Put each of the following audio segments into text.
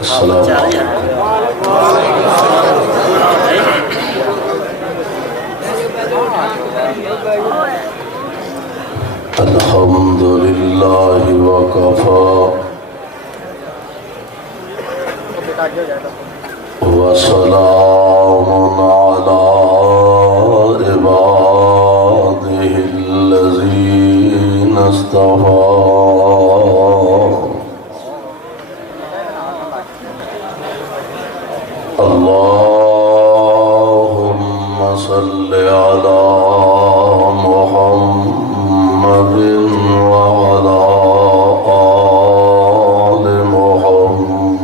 السلام الحمد لله وكفى وسلام على عباده الذين اصطفى اللهم صل على محمد وعلى آل محمد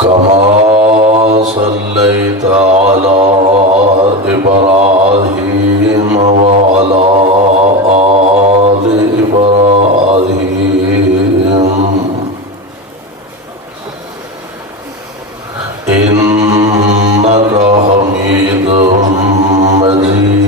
كما صليت على إبراهيم وعلى آل إبراهيم إنك حميد مجيد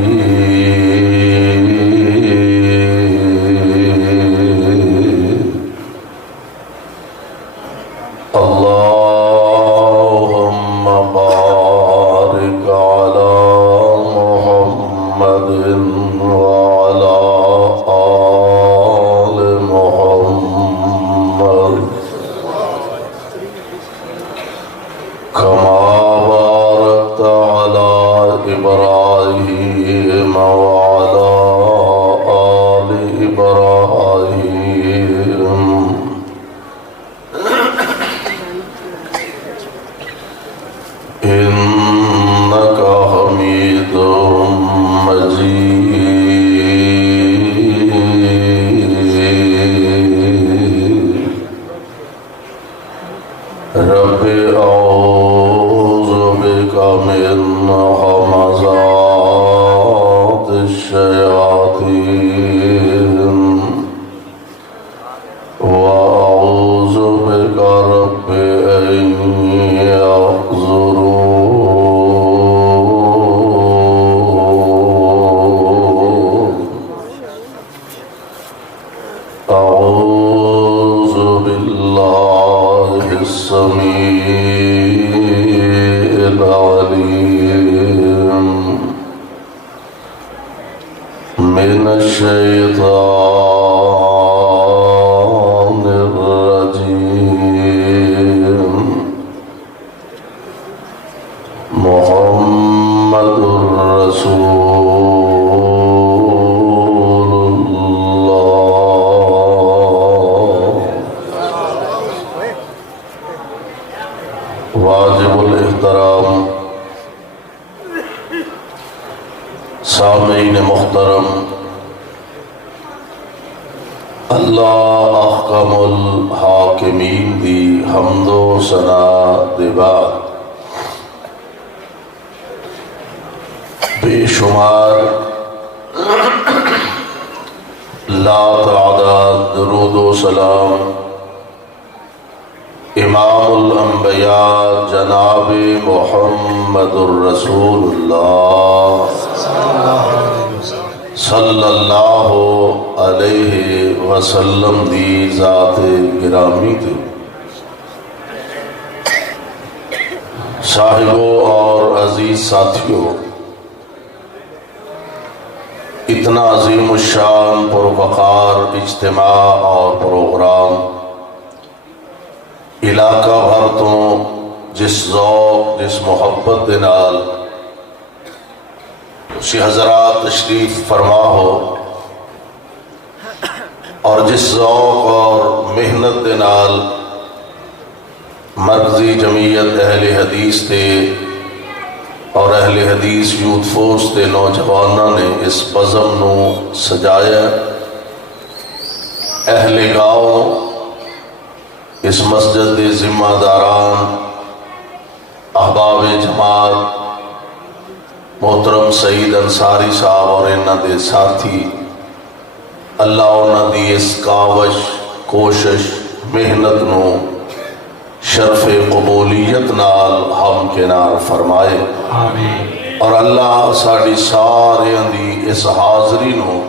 اللهم بارك على محمد وعلى آل محمد كما باركت على إبراهيم وعلى آل إبراهيم إنك حميد مجيد رب أعوذ بك من همزات الشياطين وأعوذ بك رب أن يحضرون أعوذ بالله السميع العليم من الشيطان الرجيم محمد رسول الله واجب الاحترام سامعین محترم، اللہ احکم الحاکمین دی حمد و ثنا دے بعد بے شمار لا تعداد درود و سلام امام الانبیاء جناب محمد الرسول اللہ صلی اللہ علیہ وسلم دی ذات گرامی تھی۔ صاحبوں اور عزیز ساتھیوں، اتنا عظیم الشان پروقار اجتماع اور پروگرام علاقہ بھر تو جس ذوق جس محبت دے نال تسی حضرات تشریف فرما ہو اور جس ذوق اور محنت دے نال مرکزی جمعیت اہل حدیث دے اور اہل حدیث یوتھ فورس دے نوجوانوں نے اس بزم نو سجایا، اہل گاؤں، اس مسجد دے ذمہ داران، احباب جماعت، محترم سعید انصاری صاحب اور انہاں دے ساتھی، اللہ انہاں دی اس کاوش کوشش محنت نو شرف قبولیت نال ہم کنار فرمائے، اور اللہ ساری سارے دی اس حاضری نو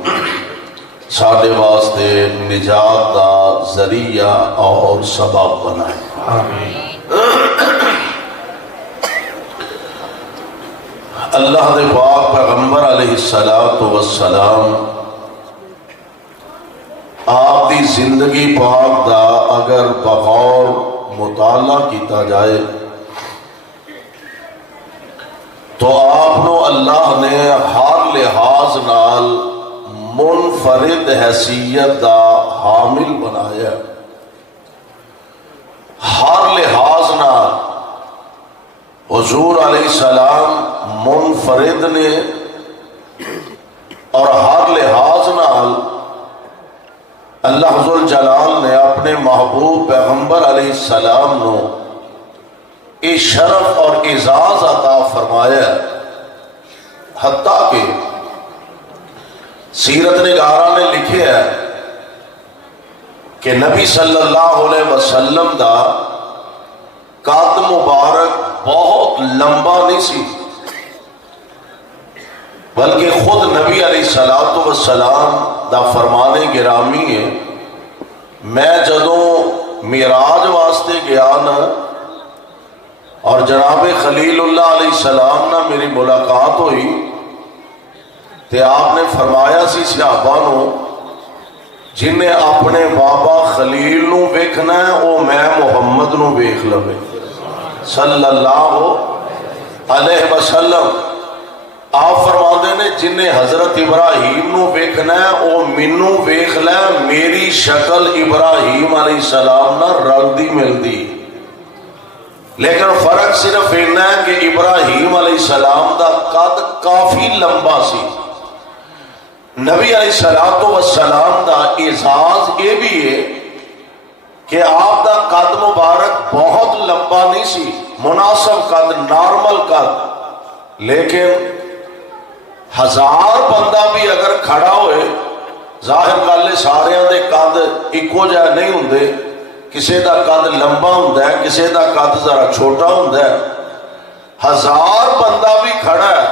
ساڈے واسطے نجات دا ذریعہ اور سبب بنائے. آمین. اللہ دے پاک پیغمبر علیہ السلام آپ دی زندگی پاک دا اگر بغور مطالعہ کیتا جائے تو آپ نو اللہ نے ہر لحاظ نال منفرد حیثیت دا حامل بنایا. ہر لحاظ نال حضور علیہ السلام منفرد نے اور ہر لحاظ نال اللہ ذو الجلال نے اپنے محبوب پیغمبر علیہ السلام نو یہ شرف اور اعزاز عطا فرمایا. حتیٰ کہ سیرت نگاراں نے لکھے ہے کہ نبی صلی اللہ علیہ وسلم دا قد مبارک بہت لمبا نہیں سی، بلکہ خود نبی علیہ السلام دا فرمان گرامی ہے. میں جدوں معراج واسطے گیا نا اور جناب خلیل اللہ علیہ السلام نہ میری ملاقات ہوئی تے آپ نے فرمایا سی صحابہ نو جن نے اپنے بابا خلیل نو ویکھنا ہے وہ میں محمد نو ویکھ لوے صلی اللہ علیہ وسلم. آپ فرماندے نے جن نے حضرت ابراہیم نو ویکھنا ہے وہ مینوں ویکھ لے، میری شکل ابراہیم علیہ السلام نہ رلدی ملدی، لیکن فرق صرف اتنا ہے کہ ابراہیم علیہ السلام دا قد کافی لمبا سی. نبی علیہ السلام دا اعزاز یہ بھی ہے کہ آپ دا قد مبارک بہت لمبا نہیں سی، مناسب قد، نارمل قد، لیکن 1000 بندہ بھی اگر کھڑا ہوئے، ظاہر گل ہے سارے دے قد ایکو جہا نہیں ہوندے، کسی دا قد لمبا ہوندا ہے، کسی دا قد ذرا چھوٹا ہوندا ہے. 1000 بندہ بھی کھڑا ہے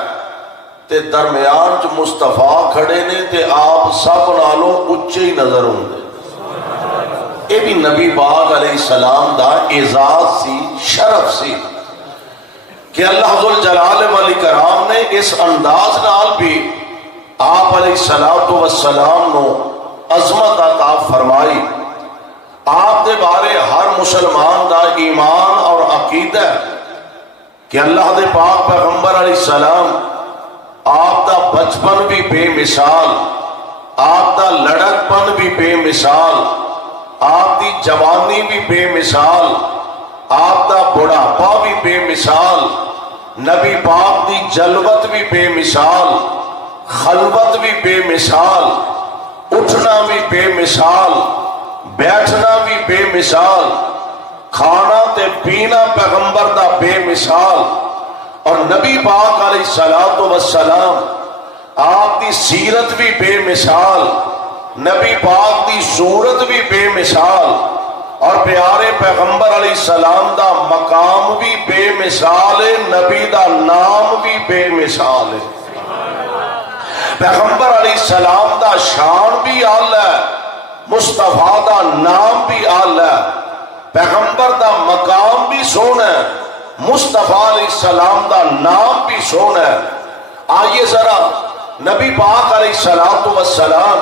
تے درمیان چ مصطفیٰ کھڑے نے تے آپ سب نالوں اچے ہی نظر ہوندے. یہ بھی نبی پاک علیہ السلام دا اعزاز سی، شرف سی کہ اللہ ذو الجلال والاکرام نے اس انداز نال بھی آپ علیہ السلام نو عظمت عطا فرمائی. آپ دے بارے ہر مسلمان دا ایمان اور عقیدہ کہ اللہ دے پاک پیغمبر علیہ السلام آپ دا بچپن بھی بے مثال، آپ دا لڑکپن بھی بے مثال، آپ دی جوانی بھی بے مثال، آپ دا بڑھاپا بھی بے مثال، نبی پاک دی جلوت بھی بے مثال، خلوت بھی بے مثال، اٹھنا بھی بے مثال، بیٹھنا بھی بے مثال، کھانا تے پینا پیغمبر دا بے مثال. اور نبی پاک علیہ السلام آپ دی سیرت بھی بے مثال، نبی پاک دی صورت بھی بے مثال، اور پیارے پیغمبر علیہ السلام دا مقام بھی بے مثال ہے، نبی دا نام بھی بے مثال ہے. پیغمبر علیہ السلام دا شان بھی اعلیٰ ہے، مصطفیٰ دا نام بھی اعلیٰ ہے، پیغمبر دا مقام بھی سونا ہے، مصطفیٰ علیہ السلام دا نام بھی سونا ہے. آئیے ذرا نبی پاک علیہ السلام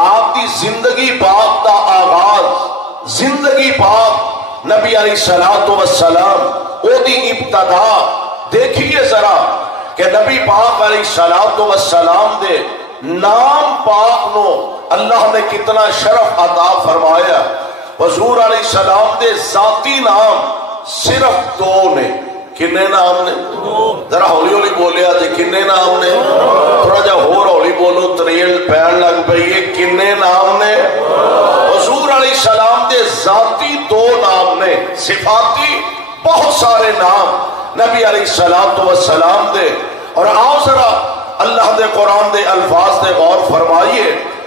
آپ دی زندگی پاک دا آغاز، زندگی پاک نبی علیہ السلام او دی ابتدا دیکھیے ذرا کہ نبی پاک علیہ السلام دے نام پاک نو اللہ نے کتنا شرف عطا فرمایا. حضور علیہ السلام دے ذاتی نام صرف 2 نے. کنے نام نے؟ ذرا ہولی ہولی بولیا جی، کنے نام نے؟ تھوڑا جا ہولی بولو، تریل پین لگ پئی ہے. کنے نام نے؟ حضور علیہ السلام دے ذاتی 2 نام نے، صفاتی بہت سارے نام نبی علیہ السلام دے. اور آؤ ذرا اللہ دے قرآن دے الفاظ دے غور فرمائیے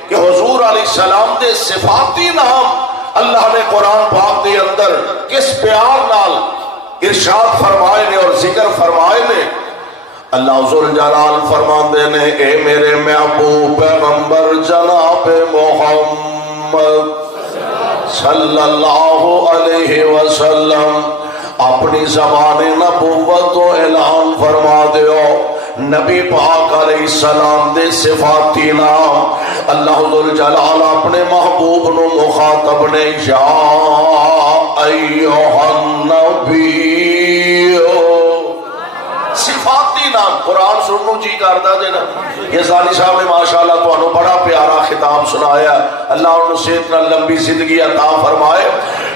کہ حضور علیہ السلام دے صفاتی نام اللہ نے قرآن پاک دے اندر کس پیار نال ارشاد فرمائے نے اور ذکر فرمائے نے. اللہ ذوالجلال فرماندے نے اے میرے محبوب پیغمبر جناب محمد صلی اللہ علیہ وسلم اپنی زبان نبوت تو اعلان فرما دیو نبی پاک علیہ السلام دے صفاتی نام اللہ ذوالجلال اپنے محبوب نو مخاطب نے یا ایوہ النبی صفاتی نام قرآن سنو جی کردہ دینا یہ زانی صاحب نے ماشاءاللہ تو انہوں بڑا پیارا خطاب سنایا اللہ انہوں سے اتنا لمبی زندگی عطا فرمائے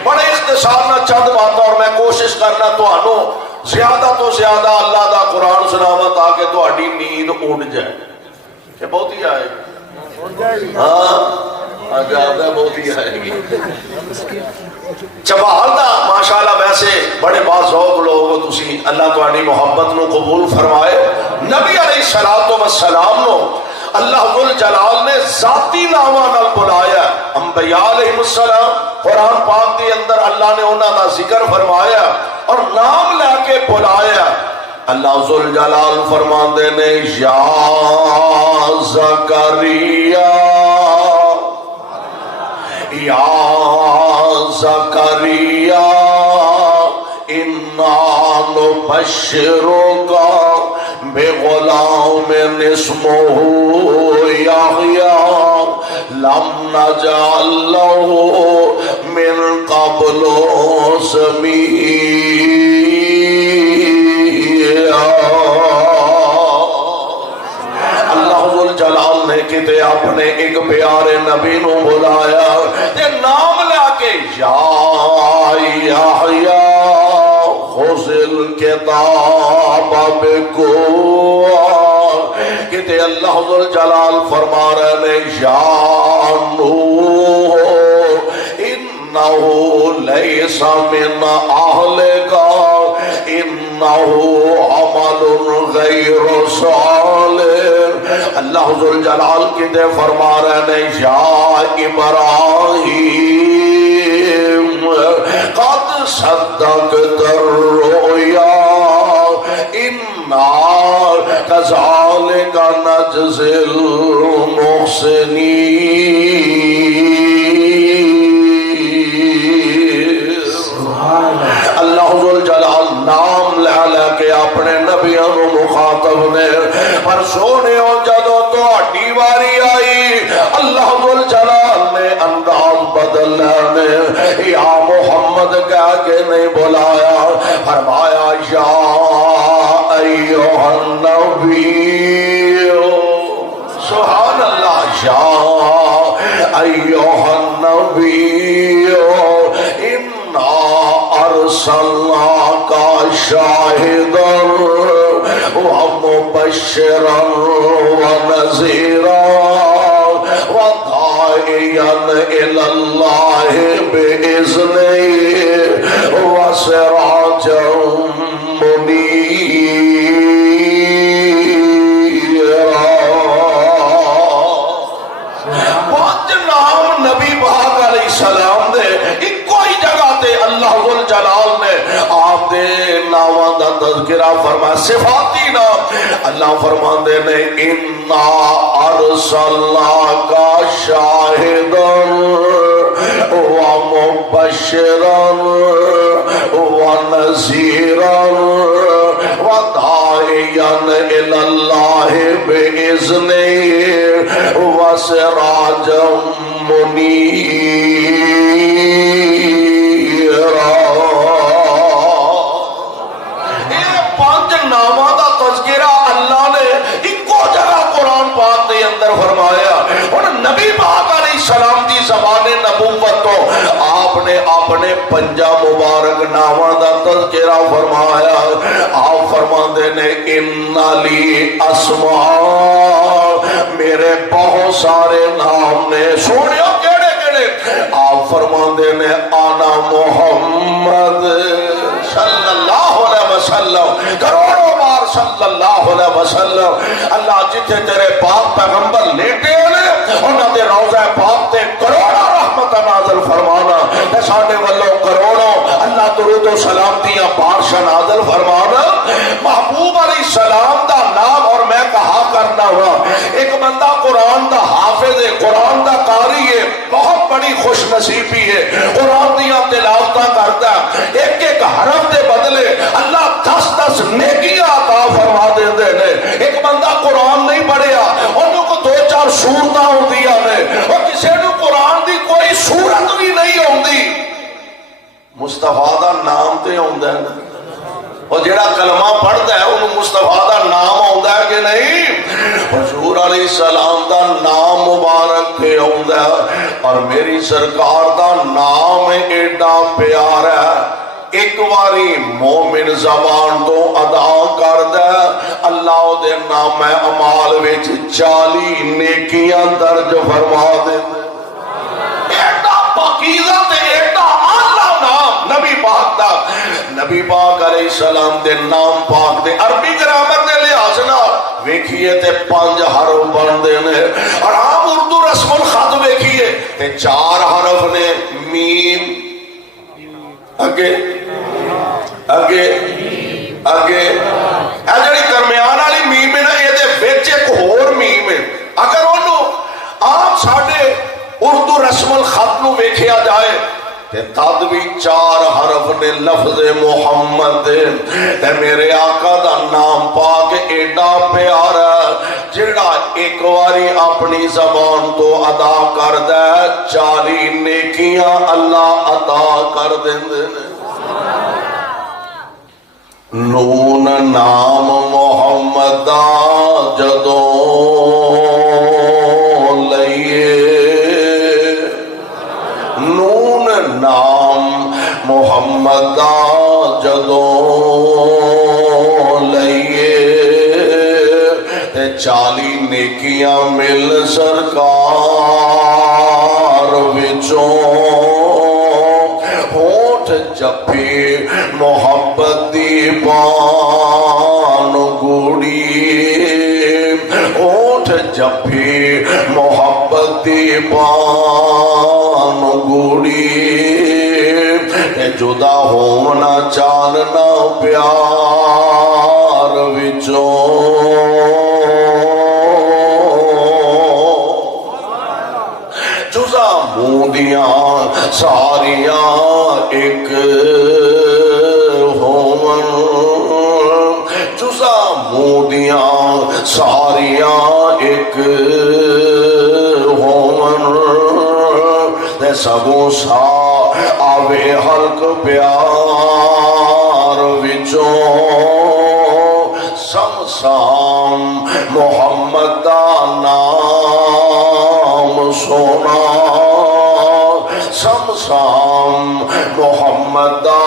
بڑے اختصار نہ چند باتوں اور میں کوشش کرنا تو انہوں زیادہ تو زیادہ اللہ دا قرآن سناوا تاکہ تو اڈی نیند اڑ جائے کہ بہت ہی آئے گی ہاں آجادہ بہت ہی آئے گی چبہال دا ماشاءاللہ ویسے بڑے باذوق لوگ ہو تسی اللہ تو اڈی محبت نو قبول فرمائے نبی علیہ السلام نو اللہ ذوالجلال نے ذاتی نامہ نال بلایا انبیاء علیہ السلام قرآن پاک کے اندر اللہ نے انہاں دا ذکر فرمایا اور نام لے کے بلایا اللہ ذوالجلال فرماندے نے یا زکریا یا زکریا انا نبشرک بغلام اسمہ یحییٰ لم نجعل لہ من قبل سمیعا اللہ ذوالجلال نے کتے اپنے ایک پیارے نبی نو بلایا تے نام لے کے یا یحییٰ خذ الکتاب بقوة کہتے اللہ ذوالجلال فرما رہے ہیں یا نوح انہو لیس من اہلک انہو عمل غیر صالح اللہ ذوالجلال کہتے فرما رہے ہیں یا ابراہیم قد صدقت الرؤیا انا كذلك نجزي المحسنين اللہ ذوالجلال نام لے کے اپنے نبیوں کو مخاطب نے پر سونے جدو تو اڈی واری آئی اللہ ذوالجلال نے انداز بدل نے یا محمد کہہ کے نہیں بلایا فرمایا یا ایوہ النبی سبحان اللہ یا ایوہ النبی انا ارسلناک شاہدا ومبشرا ونذیرا وداعیا الی اللہ بإذنہ وسراجا منیرا پانچ نام نبی پاک علیہ السلام دے ایک کوئی جگہ تے اللہ ذوالجلال نے آپ دے نامہ دا تذکرہ فرمایا صفاتی نام اللہ فرماندے نے انا ارسلناک شاہدا ومبشرا ونذیرا وداعیا الی اللہ بإذنہ وسراجا منیرا اللہ نے ایک جگہ قرآن پاک کے اندر فرمایا اور نبی پاک علیہ السلام دی زبان نبوت تو آپ نے اپنے پنجا مبارک نامہ دا تذکرہ فرمایا آپ فرماندے نے ان لی اسماء میرے بہت سارے نام نے سنیا کیڑے کیڑے آپ فرماندے نے انا محمد صلی اللہ علیہ وسلم کروڑوں بار صلی اللہ علیہ وسلم اللہ جتھے تیرے پاک پیغمبر لیٹے ہوئے انہاں دے روضہ پاک تے کروڑا رحمت نازل فرمانا تے ساڈے والوں کروڑوں اللہ درود و سلامتیاں بارشاں نازل فرمانا محبوب علیہ السلام دا دی خوش نصیبی ہے، قرآن دیا تلاوتاں کرتا ہے، ایک ایک حرف دے بدلے اللہ 10 نیکیاں عطا فرما دیندے نے۔ ایک بندہ قرآن نہیں پڑھیا، انہوں کو 2-4 سورتاں ہوندیاں نے، اور کسی نے قرآن دی کوئی سورت بھی نہیں ہوندی، مصطفیٰ دا نام تے ہوندا ہے، اور جڑا کلمہ پڑھتا ہے انہوں مصطفیٰ دا نام ہوندا ہے کہ نہیں؟ حضور علیہ السلام دا نام مبارک تے ہوندا ہے، اور میری سرکار دا نام ایڈا پیارا ہے، ایک واری مومن زبان تو ادا کردا ہے، اللہ دے نام اعمال وچ 40 نیکیاں درج فرما دیندے۔ ایڈا پاکیزہ تے ایڈا اعلیٰ نام نبی پاک دا، نبی پاک علیہ السلام دے نام پاک دے عربی گرامر دے لحاظ نال ویکھیے تے 5 حرف بندے نے، اور عام اردو رسم الخط ویکھیے تے 4 حرف نے، میم اگے اگے اگے، اے جڑی درمیان والی میم ہے نا، یہ دے وچ ایک ہور میم ہے، اگر انہوں عام ساڈے اردو رسم الخط نو ویکھیا جائے تے تد بھی 4 حرف نے، لفظ محمد تے میرے آقا دا نام پاک ایڈا پیارا جڑا ایک واری اپنی زبان تو ادا کردا ہے 40 نیکیاں اللہ عطا کر دیندے نے۔ نون نام محمد دا جدوں نام محمد دا جدوں لئیے تے 40 نیکیاں مل سرکار وچوں، ہونٹ جپی محبت دی پان گوڑی، ہونٹ جپی محبت دی پان گوڑی، جدا ہونا چاننا پیار وچوں، جزا موندیاں ساریاں ایک ہون، جزا موندیاں ساریاں ایک ہون، تے سبوں سا آوے حلق پیار وچوں، سمسام محمد دا نام سونا، سمسام محمد دا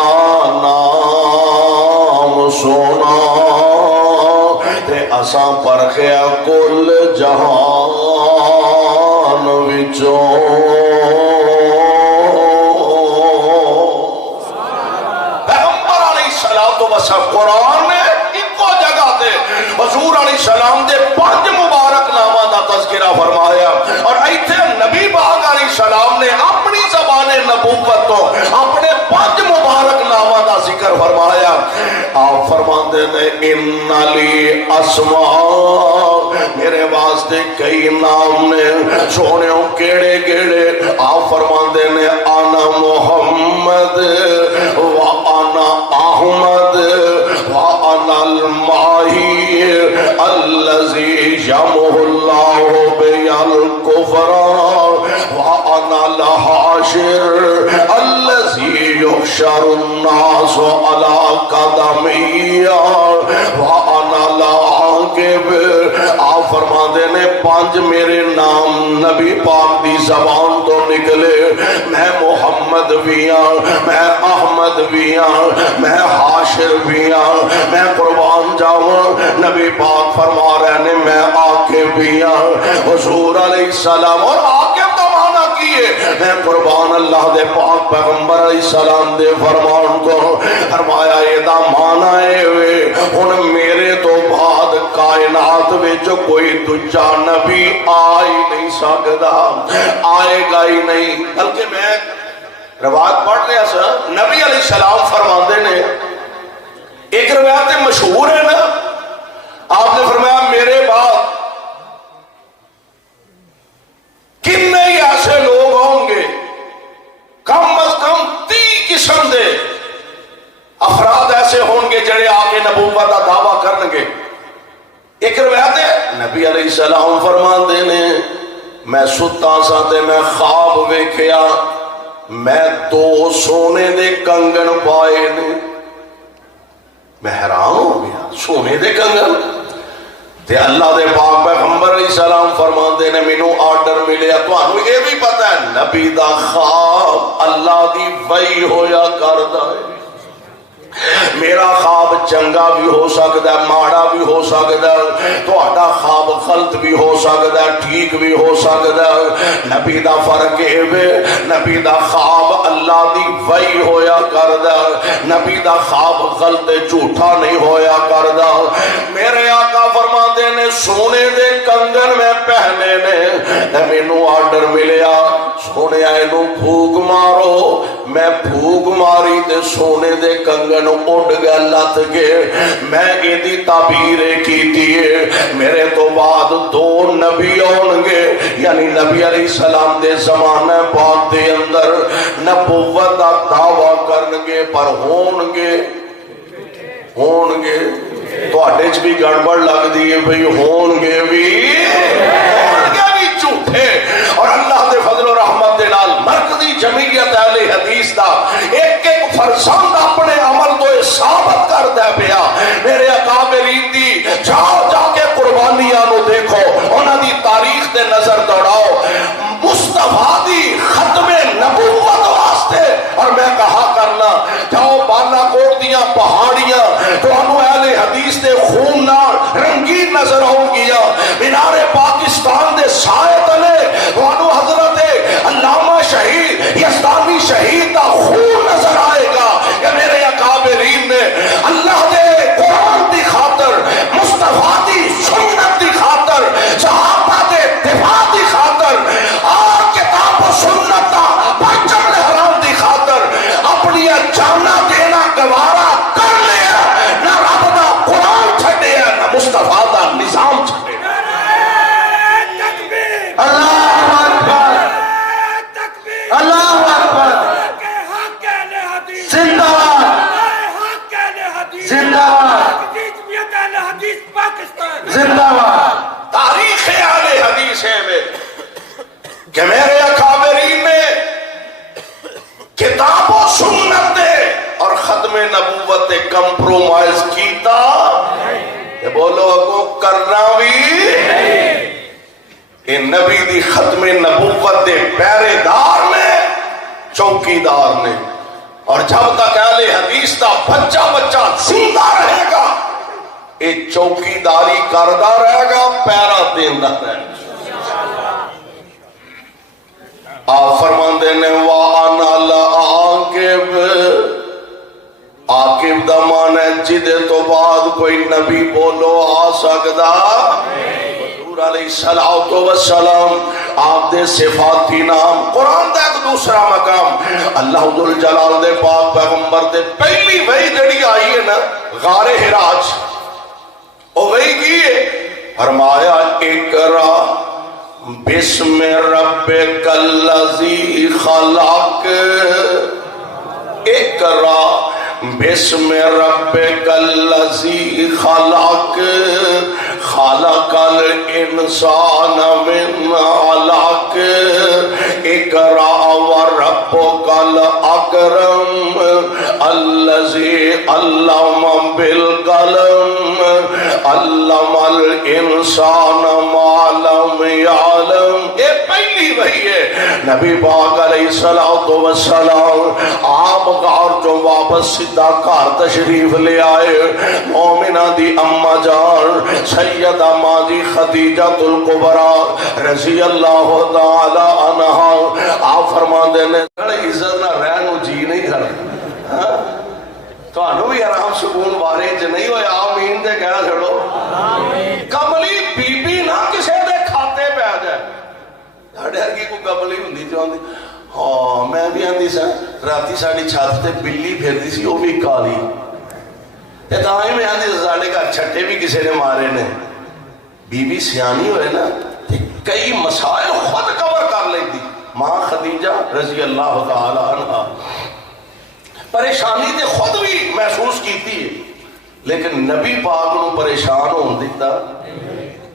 نام سونا، تے اساں پرکھیا کل جہان وچوں۔ قرآن نے ایکو جگہ تے حضور علیہ السلام دے 5 مبارک نامہ دا تذکرہ فرمایا، اور ایتھے نبی پاک علیہ السلام نے اپنی زبان نبوت تو اپنے 5 مبارک نامہ دا ذکر فرمایا۔ آپ فرماندے نے ان علی اسماء، میرے واسطے کئی نام نے، سونےوں کیڑے کیڑے؟ آپ فرماندے نے انا محمد وانا احمد وانا الماہی الذی یمحو اللہ بی الکفر وانا الحاشر الذی یحشر الناس علی قدمی وانا العاقب۔ آپ فرماندے نے 5 میرے نام نبی پاک دی زبان تو نکلے، میں محمد بھی ہاں، میں احمد بھی ہاں، میں حاشر بھی ہاں، میں قربان جاواں، نبی پاک فرما رہے نے میں عاقب بھی ہاں۔ حضور علیہ السلام اور عاقب کا معنی کیے، میں قربان اللہ دے پاک پیغمبر علیہ السلام دے فرمان کو فرمایا یہ دا معنی ہے ہن میرے تو بعد کائنات وچ کوئی دوجا نبی آ ہی نہیں سکدا، آئے گا ہی نہیں۔ بلکہ میں روایت پڑھ لیا سا، نبی علیہ السلام فرماندے نے، ایک روایت مشہور ہے نا، آپ نے فرمایا میرے بعد کتنے ہی ایسے لوگ ہوں گے نبی علیہ السلام فرماندے نے میں ستا سا تے میں خواب ویکھیا میں 2 سونے دے کنگن پائے نے. میں حیران ہو گیا سونے دے کنگن. تے اللہ دے پاک پیغمبر علیہ السلام فرماندے نے مینوں آرڈر ملیا. تانوں یہ بھی پتہ ہے نبی دا خواب اللہ دی وحی ہویا کردا ہے. میرا خواب چنگا بھی ہو سکتا ہے ماڑا بھی ہو سکتا ہے تہاڈا خواب غلط بھی ہو سکتا ہے ٹھیک بھی ہو سکتا ہے. نبی دا فرق ہے نبی دا خواب اللہ دی وحی ہویا کردا. نبی دا خواب غلط جھوٹا نہیں ہویا کردا. میرے آقا فرماندے نے سونے دے کنگن میں پہنے نے مینوں آرڈر ملیا سونے اینو پھوک مارو. میں پھوک ماری تے سونے دے کنگن اڑ گیا لت کے. میں ایدی تعبیر کیتی ہے میرے تو بعد 2 نبی آن گے یعنی نبی علیہ السلام دے زمانہ پاک دے اندر نبوت دا دعویٰ کرنگے پر ہونگے تواڈے چ بھی گڑبڑ لگ دی ہے بھئی ہونگے بھی جھوٹے. اور اللہ دے فضل و رحمت دے نال مرکزی جمعیت اہل حدیث دا ایک فرزند اپنے عمل تو ثابت کر دے پیا. میرے اکابرین دی جاؤ جا کے قربانیاں نو دیکھو انہاں دی تاریخ تے نظر دوڑاؤ مصطفیٰ دی ختم نبوت واسطے. اور میں کہا کرنا جاؤ بالا کوٹ دیاں پہاڑیاں تو انہوں اہل حدیث دے خون نال رنگین نظر ہوں گیا. مینار پاکستان دے سائے تلے انہوں حضرت علامہ شہید یزدانی شہید دا خون نظر آئے گا کہ میرے اکابرین نے اللہ دے قرآن دی خاطر مصطفیٰ دی سنت دی خاطر صحابہ دے دفاع دی خاطر اور کتاب و سنت دا پرچم لہران دی خاطر اپنی جانا دینا گوارا کر لیا. نہ رب دا قرآن چھڑے نہ مصطفیٰ دا نظام چھڑے. اللہ اکبر اللہ اکبر زندہ زندہ زندہ تاریخ اہل حدیث ہے میں کہ میرے اکابرین نے کتاب و سنت دے اور ختم نبوت دے کمپرومائز کیتا. بولو اگو کرنا بھی اے نبی دی ختم نبوت دے پہرے دار نے چوکیدار نے. اور جب تک اہل حدیث دا بچہ زندہ رہے گا اے چوکیداری کردہ رہے گا پہرا دیندہ رہے گا. آپ فرماندے نے وَأَنَا لَعَاقِبْ. عاقب دا معنی ہے جدے تو بعد کوئی نبی بولو آ سکدا. حضور علیہ السلام آپ دے صفاتی نام قرآن دا ایک دوسرا مقام اللہ ذوالجلال دے پاک پیغمبر دے پہلی وحی جڑی آئی ہے نا غار حراج او وحی کی ہے فرمایا اقرا بسم ربک الذی خلق. اقرا بسم ربک الذی خلق خلق الانسان من علق. اقرا وربک الاکرم الذی علم بالقلم علم الانسان ما لم یعلم. یہ پہلی وحی ہے نبی پاک علیہ السلام آپ غار جو واپس سیدھا گھر تشریف لے آئے. مومنہ دی اماں جان سیدہ ماجی خدیجہ الکبریٰ رضی اللہ تعالی عنہا آپ فرماندے نے عزت نہ رہنو جی نہیں کرتا. تو انہوں بھی آرام سکون بارے چ نہیں ہویا آمین دے کہنا چھڑو. کملی بی بی نہ کسے دے کھاتے پہ آ جائے. ہر کی کوئی کملی ہوندی جو آندی ہاں میں بھی آندی سا راتی ساڑی چھات تے بلی پھیرتی سی وہ بھی کالی. تاہی میں آندی ساڑے کا چھٹے بھی کسے نے مارے نے. بی بی سیانی ہوئے نا کئی مسائل خود کور کر لیں دی. ماں خدیجہ رضی اللہ تعالی عنہ پریشانی تے خود بھی محسوس کیتی ہے لیکن نبی پاک نو پریشان ہون دیتا.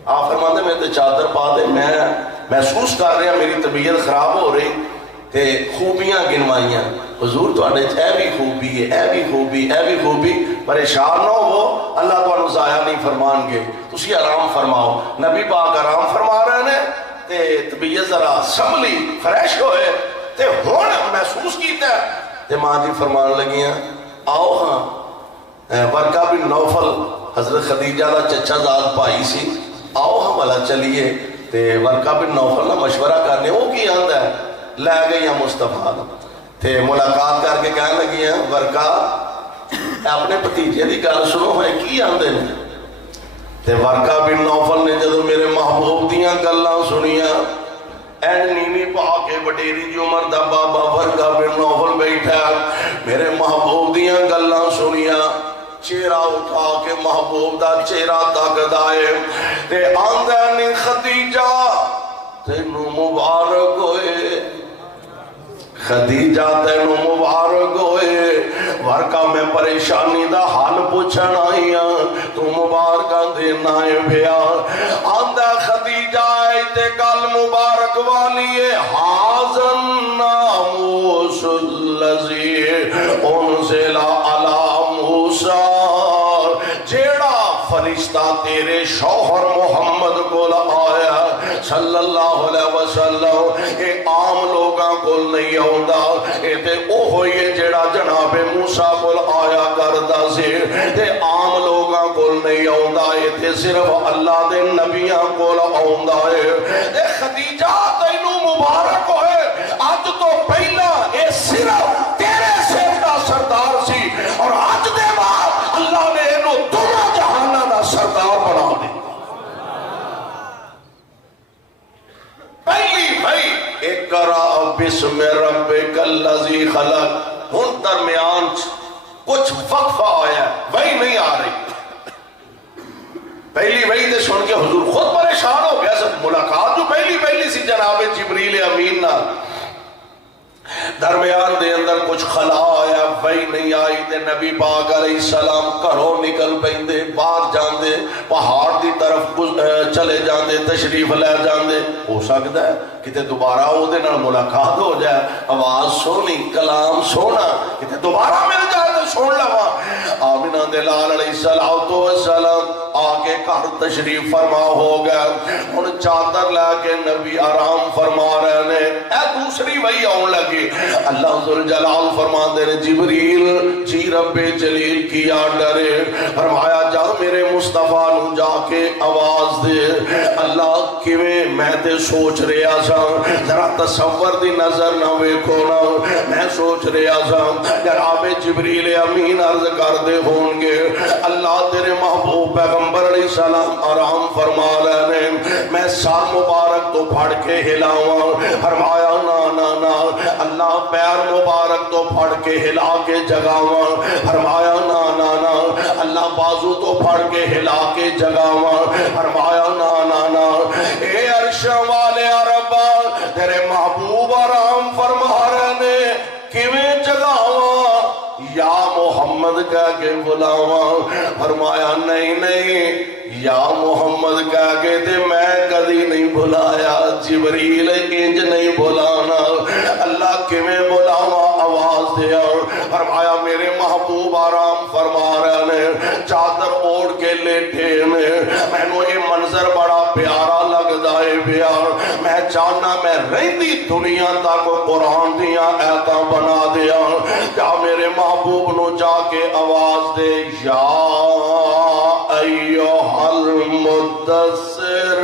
آپ فرماتے میں تے چادر پا دے، میں محسوس کر رہا میری طبیعت خراب ہو رہی تے خوبیاں گنوائیاں، حضور تواڈے اے بھی خوبی ہے، اے بھی خوبی، اے بھی خوبی، پریشان نہ ہو، اللہ تانوں ضائع نہیں فرمان گے، تسی آرام فرماؤ۔ نبی پاک آرام فرما رہے ہیں تے طبیعت ذرا سنبھلی، فریش ہوئے تے ہن محسوس کیتا ہے تے ماں جی فرمان لگیاں آؤ ہاں ورقہ بن نوفل حضرت خدیجہ دا چچا زاد بھائی سی، آؤ ہم والا چلیے تے ورقہ بن نوفل نہ مشورہ کرنے، وہ کی آندا ہے، لے گئی مصطفیٰ تے ملاقات کر کے کہنے لگی ہیں ورقہ اپنے بھتیجے دی گل سنو ہے کی آندے نے تے ورقہ بن نوفل نے جدو میرے محبوب دیاں گلاں سنیاں، اینڈ نیوی پا کے وڈیری جو عمر دا بابا ورقہ بن نوفل بیٹھا میرے محبوب دیاں گلاں سنیاں، چہرہ اٹھا کے محبوب دا چہرہ تک دائے تے آندہ نے خدیجہ تینو مبارک ہوئے، خدیجہ تینو مبارک ہوئے، ورکا میں پریشانی دا حال پوچھن آئی تو مبارکہ دینا ہے بھیا، آندہ خدیجہ ایتے گل مبارک والی ہے، حاضن ناموس اللذی انزل علی موسیٰ، جیڑا فرشتہ تیرے شوہر محمد کو آیا صلی اللہ علیہ وسلم، اے عام لوگاں کو نہیں ہوتا، اے تے او ہوئیے جیڑا جناب موسیٰ کو آیا کردہ سے، تے عام لوگاں کو نہیں ہوتا، اے تے صرف اللہ دے نبیاں کو ہوتا ہے۔ اے خدیجہ تینو مبارک ہوئے، آج تو پہلا اے صرف تیرے سر دا سردار سی، اور آج دے بعد اللہ نے انہوں دونوں جہانہ دا سردار بنا دی۔ پہلی بھائی اقرأ بسم ربک الذی خلق، ہن درمیان کچھ وقفہ آیا ہے، وہی نہیں آ رہی، پہلی وہی تے سن کے حضور خود پریشان ہو گیا، سب ملاقات جو پہلی سی جناب جبریل امین نہ، درمیان دے اندر کچھ خلا آیا، وہی نہیں آئی تے نبی پاک علیہ السلام گھروں نکل پیندے، باہر جاندے، پہاڑ دی طرف چلے جاندے، تشریف لے جاندے، ہو سکتا ہے کتے دوبارہ او دے نال ملاقات ہو جائے، آواز سونی، کلام سونا، کتے دوبارہ مل جائے تو سن لوا۔ آمینہ دے لال علیہ السلام آگے گھر تشریف فرما ہو گیا، ان چادر لے کے نبی آرام فرما رہے ہیں، اے دوسری وہی آن لگی، اللہ ذوالجلال فرما دے رہے جبریل جی رب جلیل کیا ڈرے، فرمایا جا میرے مصطفیٰ نو جا کے آواز دے، اللہ کیویں میں تے سوچ رہا سا، ذرا تصور دی نظر نہ ویکھو نا، میں سوچ رہا سا جناب جبریل امین عرض کر دے ہون گے اللہ تیرے محبوب پیغمبر علیہ السلام آرام فرما رہے ہیں، میں سر مبارک تو پھڑ کے ہلاواں، فرمایا نا نا نا، اللہ پیر مبارک تو پھڑ کے ہلا کے جگاواں، فرمایا نا نا نا، اللہ بازو تو پھڑ کے ہلا کے جگاواں، فرمایا نا نا نا، اے عرش والے ربا تیرے محبوب آرام فرما رہے ہیں، کیویں جگاواں، یا محمد کہہ کے بلاواں، فرمایا نہیں نہیں، یا محمد کہہ کے تے میں کدی نہیں بلایا، جبریل انج نہیں بلانا، اللہ کیویں بلاواں آواز دیا، فرمایا میرے محبوب آرام فرما رہے ہیں، چادر اوڑھ کے لیٹے میں نو یہ منظر بڑا پیارا لگدا ہے پیار، میں چاہنا میں رہندی دنیا تک قرآن دیا ایتاں بنا دیا، کیا میرے محبوب نو جا کے آواز دے، یا ایوہ المدثر،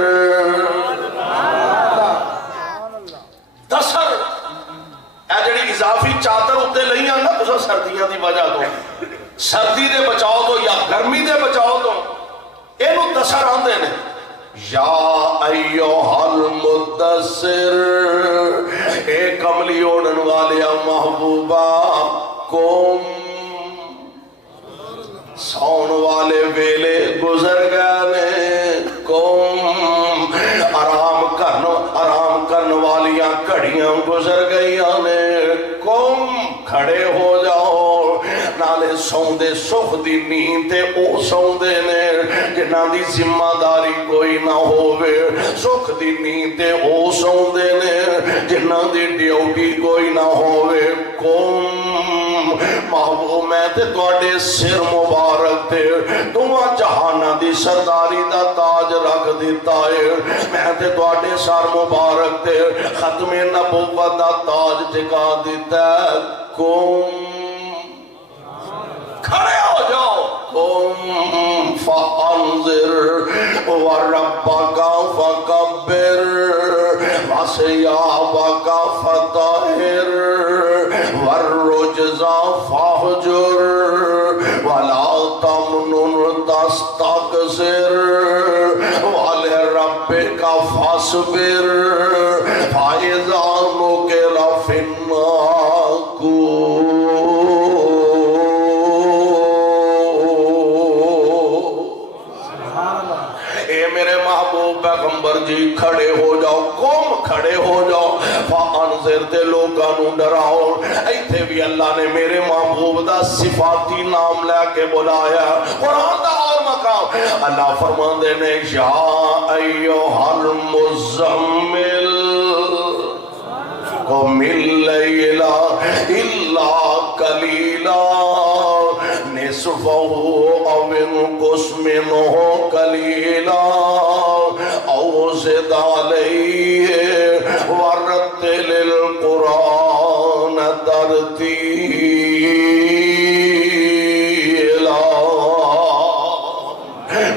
دسر اے جڑی اضافی چادر اتے لئی آنا تو سردیاں دی وجہ تو، سردی دے بچاؤ تو یا گرمی دے بچاؤ تو، اینو دسر آندے نے، یا ایوہ المدثر، اے کملی اوڑن والیا محبوبہ قوم، سون والے ویلے گزر گئے قوم، آرام کرن والیاں گھڑیاں گزر گئیاں نے قوم، کھڑے ہو جاؤ، نالے سوندے سکھ دی نیند تے او سوندے نے جنہاں دی ذمہ داری کوئی نہ ہووے، سکھ دی نیند تے او سوندے نے جنہاں دی ڈیوٹی کوئی نہ ہووے۔ قم محبوب میں تے تواڈے سر مبارک تے دوواں جہاناں دی سرداری دا تاج رکھ دیتا ہے، میں تے تواڈے سر مبارک تے ختم نبوت دا تاج ٹکا دیتا ہے۔ قم کھڑے ہو جاؤ، قم فانذر وربک فکبر وثیابک فطہر والرجز فاہجر ولا تمنن تستکثر ولربک فاصبر فاذا نقر فی الناقور۔ پیغمبر جی کھڑے ہو جاؤ، قوم کھڑے ہو جاؤ، فانذر تے لوگاں نو ڈراؤ۔ ایتھے بھی اللہ نے میرے محبوب دا صفاتی نام لے کے بلایا، قرآن دا اور مقام اللہ فرماندے نے یا ایھا المزمل قم اللیل الا قلیلا نصفہ او انقص منہ قلیلا او زد علیہ ورتل القرآن ترتیلا۔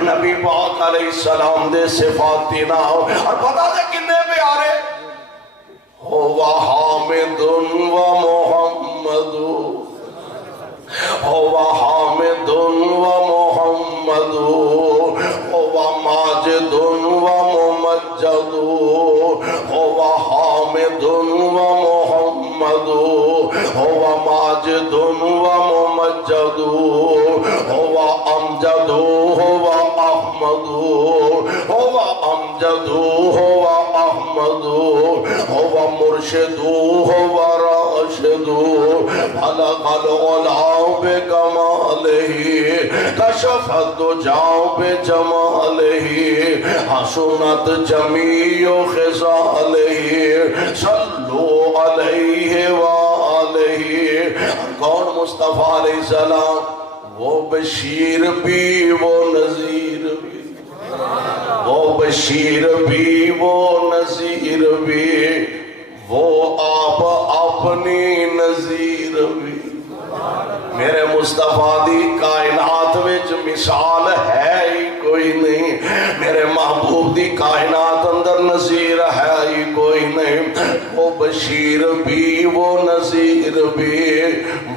نبی پاک علیہ السلام دے صفاتی نام اور پتہ دے کنے پیارے، هو حامد و محمد، هو حامد و محمد، هو ماجد و ممجد، هو حامد و محمد، هو ماجد و ممجد، هو امجد هو احمد، هو امجد هو احمد، هو مرشد هو راشد، بلغ العلا بکمالہ کشف الدجا بجمالہ حسنت جمیع خصالہ صلو علیہ وآلہ۔ کون؟ مصطفیٰ علیہ السلام، وہ بشیر بھی وہ نذیر بھی، وہ بشیر بھی وہ نذیر بھی، وہ آپ اپنی نذیر بھی۔ میرے مصطفیٰ دی کائنات وچ مثال ہے ہی کوئی نہیں، میرے محبوب دی کائنات اندر نظیر ہے ہی کوئی نہیں۔ وہ بشیر بھی وہ نذیر بھی،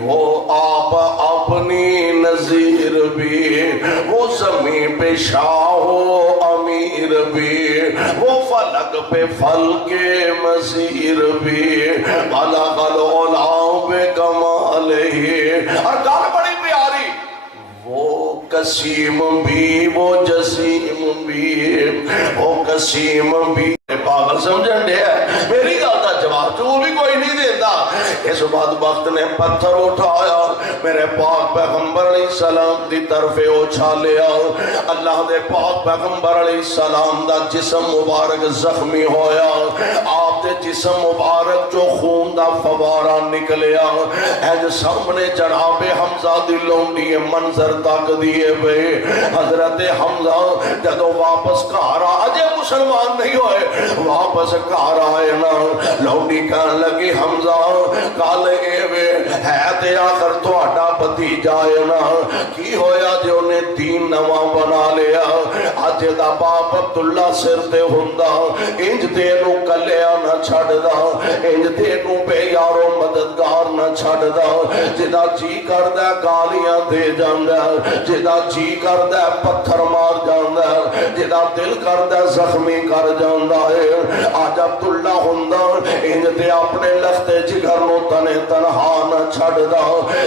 وہ آپ اپنی نذیر بھی، وہ زمین پہ شاہ و امیر بھی، وہ فلک پہ فلک مزیر بھی، بلغ العلا بکمالہ۔ اور گال بڑی پیاری، وہ قسیم بھی وہ جسیم بھی، وہ قسیم بھی۔ پاگل سمجھن دے میری گل دا جواب تو بھی کوئی نہیں دیتا۔ اس بدبخت نے پتھر اٹھایا، میرے پاک پیغمبر علیہ السلام دی طرف اچھالیا۔ اللہ دے پاک پیغمبر علیہ السلام دا جسم مبارک زخمی ہویا، آپ دے جسم مبارک جو خون دا فوارہ نکلیا۔ اج سامنے جناب حمزہ دی لونڈی منظر تک دیے بے، حضرت حمزہ جدو واپس گھر اجے مسلمان نہیں ہوئے، واپس گھر آئے نا، لونڈی کہنے لگی حمزہ کال ایوے ہے تے آخر تہاڈا بھتیجا ہے نا، کی ہویا جو نے دین نواں بنا لیا، اج دا باپ عبداللہ سر تے ہوندا، انج تینوں کلیا نہ چھڑدا، انج تینوں بے یارو مددگار نہ چھڑدا، جدا جی کردا گالیاں دے جاندا، جدا جی کردا پتھر مار جاندا، جدا دل کردا زخمی کر جاندا ہے۔ آج عبداللہ ہوندا انج تے اپنے لختے جگر نو تنے تنہا نہ چھڑدا۔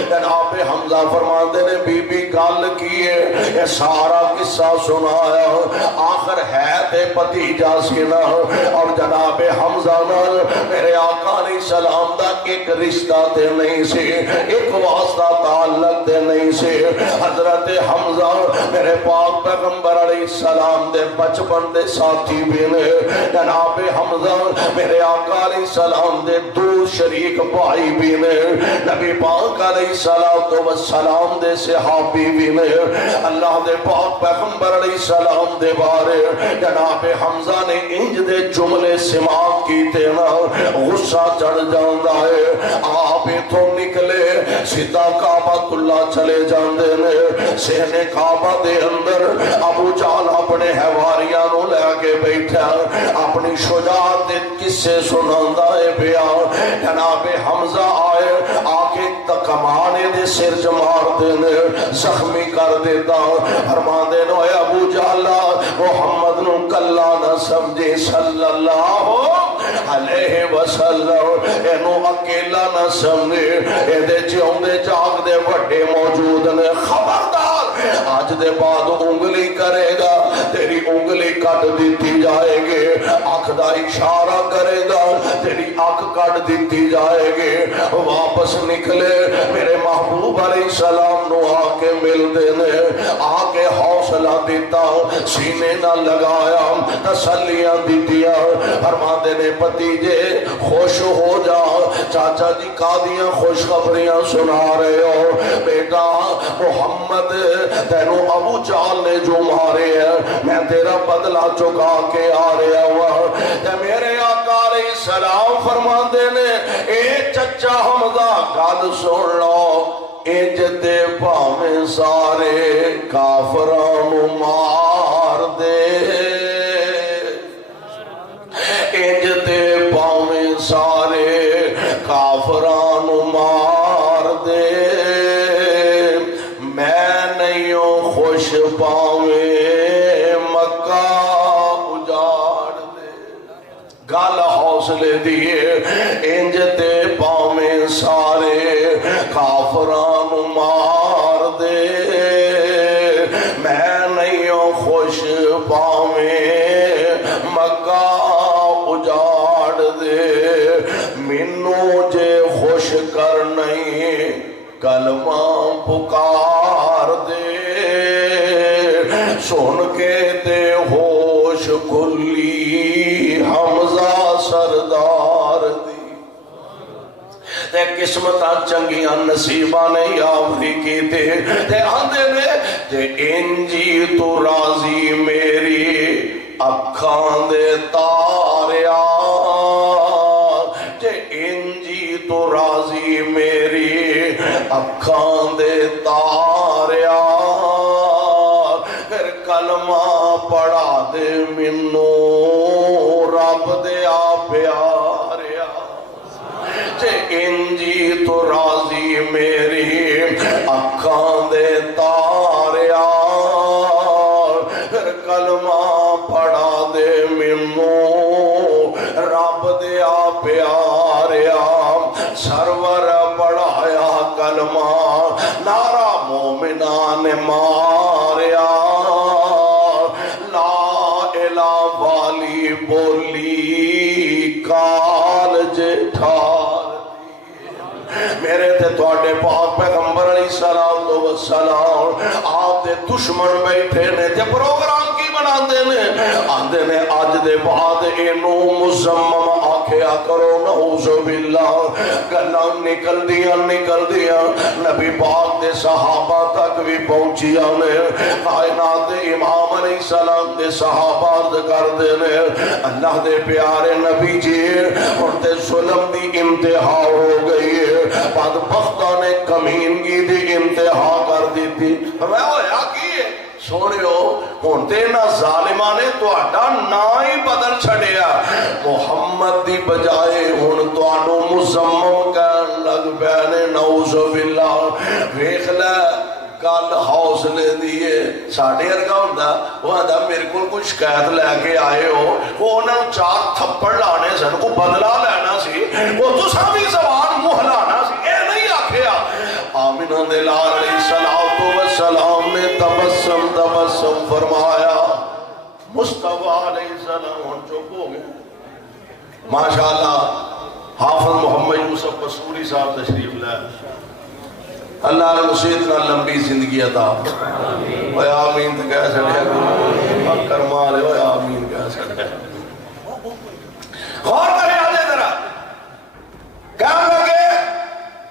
جناب حمزہ فرماندے نے بی بی گل کی ہے، یہ سارا قصہ سنایا، آخر ہے تے بھتیجا سی نا، اور جناب حمزہ نال میرے آقا علیہ السلام دا ایک رشتہ تے نہیں سی، ایک واسطہ تعلق تے نہیں سی۔ حضرت حمزہ میرے پاک پیغمبر علیہ السلام دے بچپن دے ساتھی بھی نے، جناب حمزہ میرے آقا علیہ السلام دے دو شریک بھائی بھی نے، نبی پاک علیہ السلام دے صحابی بھی نے۔ اللہ دے پاک پیغمبر علیہ السلام دے بارے جناب حمزہ نے انج دے جملے سماعت کیتے نا، غصہ چڑھ جاندا ہے۔ آپ اتھوں نکلے سیدھا کعبۃ اللہ چلے جاندے نے، سہنے کعبہ دے اندر ابو جہل اپنے حواریاں نو لے کے بیٹھا، اپنی شجاعت دے قصے سناندا ہے پیا۔ جناب حمزہ آئے، آ کے کمانے دے سر چ مار دینے، زخمی کر دیتا، فرماندے نو اے ابو جہل محمد نو کلا نہ سمجھے صلی اللہ علیہ وسلم، اینو اکیلا نہ سمجھے، اے دے جیوندے جاگ دے وڈے موجود نے، خبردار آج دے بعد انگلی کرے گا تیری انگلی کٹ دیتی جائے گی، آنکھ دا اشارہ کرے گا تیری آنکھ کٹ دیتی جائے گی۔ واپس نکلے میرے محبوب علیہ السلام نو آ کے مل دینے، آ کے حوصلہ دیتا، سینے نہ لگایا، تسلیاں دیتیا، فرما دینے بھتیجے خوش ہو جا، چاچا جی قادیاں خوشخبریاں سنا رہے ہو، بیٹا محمد تینو ابو جہل نے جو مارے ہے میں تیرا بدلہ چکا کے آ رہا ہوا۔ تے میرے آقا علیہ السلام فرما دینے اے چچا حمزہ گل سن لو، انج تے بھاویں سارے کافراں نو مار دے، انج تے بھاویں سارے کافراں نو مار دے، میں نہیں خوش پاویں مکہ اجاڑ دے۔ گل حوصلے دیے، انج تے پاویں سارے کافراں نو مار دے، میں نہیں خوش پاویں مکہ اجاڑ دے، مینوں جے خوش کر نہیں کلمہ پکار دے، سن کے تے ہوش کھلی حمزہ سردار دی، تے قسمتاں چنگیاں نصیباں نے یاوری کیتے، تے آندے نے تے انجی تو راضی میری اکھاں دے تاریا، تے انجی تو راضی میری اکھاں دے تاریا، پھر کلمہ پڑھا دے منو رب دیا پیاریا، تے انجی تو راضی میری اکھاں دے تاریا، پھر کلمہ پڑھا دے منو رب دیا پیاریا، سرور پڑھایا کلمہ نعرہ مومنان نے ماریا، لا الہ والی بولی کالج ٹھار میرے تے تواڈے پاک پیغمبر علیہ السلام آپ دے دشمن بیٹھے نے تے پروگرام کی بناندے نے، آندے نے اج دے بعد اینو مزمم آکھیا کرو، نعوذ باللہ، گلاں نکل دیاں نبی پاک دے صحابہ تک بھی پہنچیاں نے، کائنات دے امام علیہ السلام دے صحابہ عرض کر دے نے اللہ دے پیارے نبی جی ہن تے ظلم دی انتہا ہو گئی ہے، بدبختاں نے کمینگی دی انتہا کر دیتی، میں ہویا کی ہے سونیو ہن تے نہ ظالماں نے تہاڈا نا ہی بدل چھڑیا، محمد دی بجائے ہن تانوں مزمم کہن لگ پے نے، نعوذ باللہ۔ ویکھ لے گل حوصلے دیے، ساڈے ورگا ہوندا وہ آندا میرے کول کوئی شکایت لے کے آئے ہو، وہ انہاں نوں چار تھپڑ لانے سن، کو بدلہ لینا سی، وہ تساں بھی زبان منہ لانا سی، اے نہیں آکھیا۔ آمنہ دے لال علیہ السلام نے تبسم فرمایا، مصطفیٰ علیہ السلام چپ ہو گئے، ماشاءاللہ حافظ محمد یوسف قصوری صاحب تشریف لائے، اللہ نے نصیحت نہ لمبی زندگی عطا فرمائے۔ آمین تو کہہ سکے کرما لے، آمین کہہ سکے۔ غور کرے آجے ذرا، کہاں لگے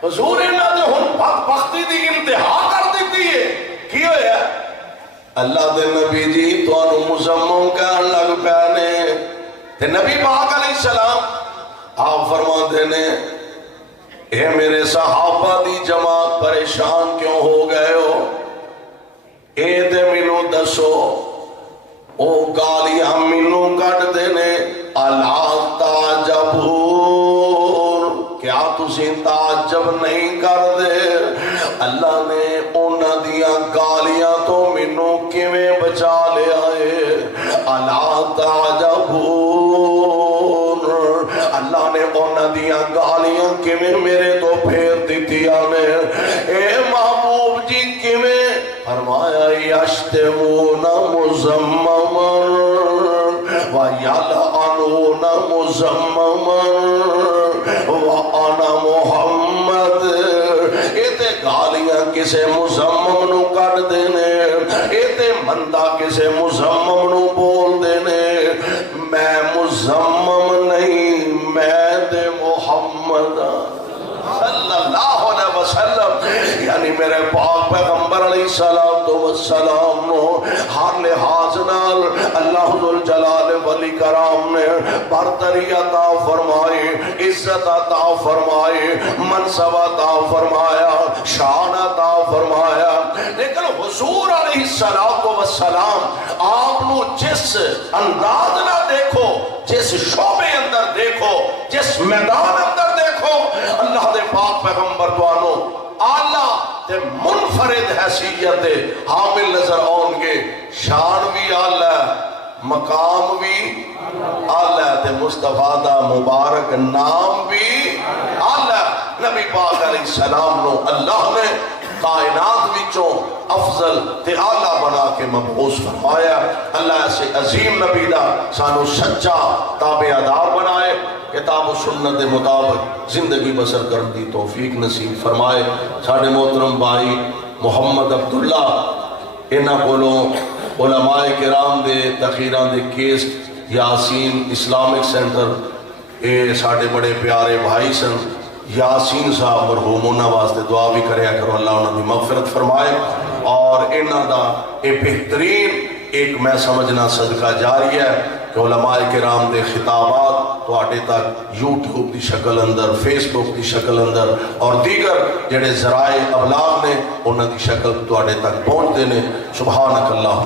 حضور انہاں دے ہن بدبختی دی انتہا کر دیتی ہے، کی ہویا؟ اللہ دے نبی جی تو انہوں مزمم کہن لگ پیانے، تے نبی پاک علیہ السلام آپ فرما دینے اے میرے صحابہ دی جماعت پریشان کیوں ہو گئے ہو؟ اے دے منو دسو، او گالیاں منو کٹ دینے، اللہ تعجبون، کیا تسی تعجب نہیں کر دے؟ اللہ نے انہاں دیاں گالیاں تو منو کیویں بچا لے آئے؟ اللہ تعجبون، اللہ نے انہاں دیاں گالیاں کیویں میرے تو پھیر دیتی آنے؟ اے محبوب جی کیویں؟ فرمایا یشتمون مزمما وَيَلْعَنُونَ مُزَمَّمًا وَأَنَا مُحَمَّدٍ، ایتے گالیاں کسے مزمم نو کٹ دینے، ایتے مندہ کسے مزمم نو بول دینے، میں مزمم نہیں، میں دے محمد صلی اللہ علیہ وسلم، یعنی میرے پاک پیغمبر علیہ السلام نو ہر لحاظ نال اللہ ذو الجلال ولی کرام نے برتری عطا فرمائی، عزت عطا فرمائی، منصب عطا فرمایا، شان عطا فرمایا۔ لیکن حضور علیہ السلام آپ نو جس انداز نہ دیکھو، جس شعبے اندر دیکھو، جس میدان اندر دیکھو، اللہ دے پاک پیغمبر دوانو آلہ تے منفرد حیثیت حامل نظر آؤں گے، شان بھی آلہ، مقام بھی آلہ، تے مصطفیٰ دا مبارک نام بھی آلہ۔ نبی پاک علیہ السلام نو اللہ نے کائنات وچوں افضل تے آلہ بنا کے مبعوث فرمایا۔ اللہ ایسے عظیم نبی دا سانو سچا تابعدار بنائے، کتاب و سنت دے مطابق زندگی بسر کر دی توفیق نصیب فرمائے۔ ساڑھے محترم بھائی محمد عبداللہ انہاں کولوں علماء کرام دے تخیران دے کیس یاسین اسلامک سینٹر، اے ساڑھے بڑے پیارے بھائی سن، یاسین صاحب مرحوم انہاں واسطے دعا بھی کریا کرو، اللہ انہاں دی مغفرت فرمائے، اور انہاں دا اے بہترین ایک میں سمجھنا صدقہ جاری ہے کہ علماء کرام دے خطابات تو آٹے تک یوٹیوب دی شکل اندر، فیس بک دی شکل اندر اور دیگر جڑے ذرائع ابلاغ نے انہاں دی شکل تو آٹے تک پہنچ دینے۔ سبحانک اللہ